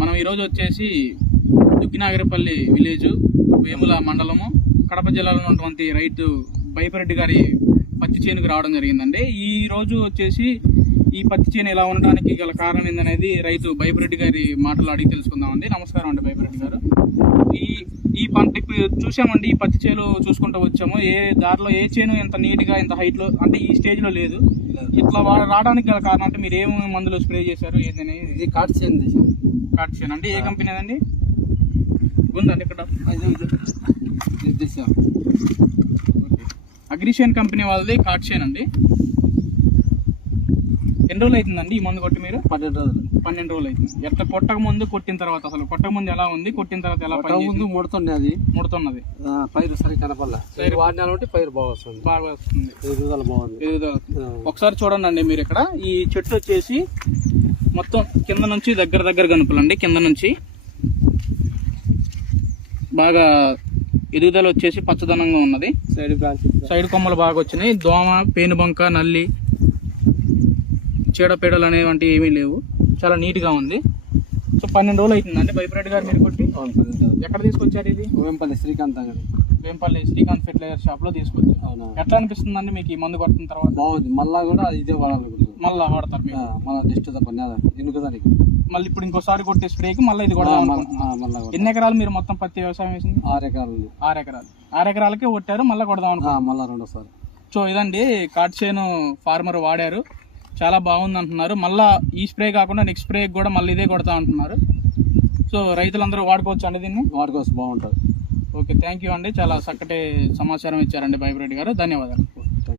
మనం ఈరోజు వచ్చేసి దుగ్గినాగరపల్లి విలేజ్, వేముల మండలము, కడప జిల్లాలో ఉన్నటువంటి రైతు బైపిరెడ్డి గారి పత్తి చేనుకు రావడం జరిగిందండి. ఈ రోజు వచ్చేసి ఈ పత్తి చేను ఎలా ఉండడానికి గల కారణం ఏందనేది రైతు బైపిరెడ్డి గారి మాటలు అడిగి తెలుసుకుందామండి. నమస్కారం అండి బైపిరెడ్డి గారు. ఈ పంట చూసామండి, ఈ పత్తి చేను చూసుకుంటూ వచ్చాము. ఏ దారిలో ఏ చేను ఇంత నీట్గా ఇంత హైట్లో అంటే ఈ స్టేజ్లో లేదు. ఇట్లా రావడానికి గల కారణం అంటే మీరు ఏమి మందులు స్ప్రే చేశారు ఏందని? ఇది కాట్ చేను. కాట్ చేను అంటే ఏ కంపెనీ అదండి? ఉందండి ఇక్కడ అగ్రిషియన్ కంపెనీ వాళ్ళది కాట్ చేను అండి. ఎన్ని రోజులు అవుతుందండి ఈ మందు కొట్టి మీరు? 12 రోజులు అవుతుంది. ఎట్లా కొట్టక ముందు, కొట్టిన తర్వాత అసలు కొట్టక ముందు ఎలా ఉంది, కొట్టిన తర్వాత ఎలా ముందు ముడుతున్నది పైరు సరి కనపడలే. వాడినాలంటే పైరు బాగా వస్తుంది, ఎదుగుదల బాగుంది. ఒకసారి చూడండి అండి మీరు ఇక్కడ ఈ చెట్టు వచ్చేసి మొత్తం కింద నుంచి దగ్గర గనుపులండి. కింద నుంచి బాగా ఎదుగుదల వచ్చేసి పచ్చదనంగా ఉన్నది. సైడ్ కొమ్మలు బాగా వచ్చినాయి. దోమ, పేనుబంక, నల్లి, చీడపీడలు అనేవంటి ఏమీ లేవు. చాలా నీట్గా ఉంది. సో 12 రోజులు అవుతుందండి బైపిరెడ్డి గారు మీరు కొట్టి. ఎక్కడ తీసుకొచ్చారు ఇది? వేంపల్లి శ్రీకాంత్ ఫెర్టిలైజర్ షాప్ లో తీసుకొచ్చారు. ఎట్లా అనిపిస్తుందండి మీకు ఈ మందు కొట్టిన తర్వాత? బాగుంది. మళ్ళా కూడా ఇదే వాడాలనుకుంటున్నాను. మళ్ళీ వాడతారు మీరు? మళ్ళీ నెక్స్ట్ ఎన్నుకదానికి మళ్ళీ ఇప్పుడు ఇంకోసారి కొట్టే స్ప్రేకి మళ్ళీ ఇది కూడా. ఎన్ని ఎకరాలు మీరు మొత్తం పత్తి వ్యవసాయం వేసింది? 6 ఎకరాలు. 6 ఎకరాలకే కొట్టారు, మళ్ళీ కొడదాం అనుకుంటున్నాను. మళ్ళీ రెండోసారి. సో ఇదండి కాట్ చేను ఫార్మర్ వాడారు, చాలా బాగుంది అంటున్నారు. మళ్ళీ ఈ స్ప్రే కాకుండా నెక్స్ట్ స్ప్రే కూడా మళ్ళీ ఇదే కొడతా అంటున్నారు. సో రైతులందరూ వాడుకోవచ్చు అండి దీన్ని? వాడుకోవచ్చు, బాగుంటుంది. ఓకే, థ్యాంక్ యూ అండి. చాలా చక్కటి సమాచారం ఇచ్చారండి బైపిరెడ్డి గారు. ధన్యవాదాలు.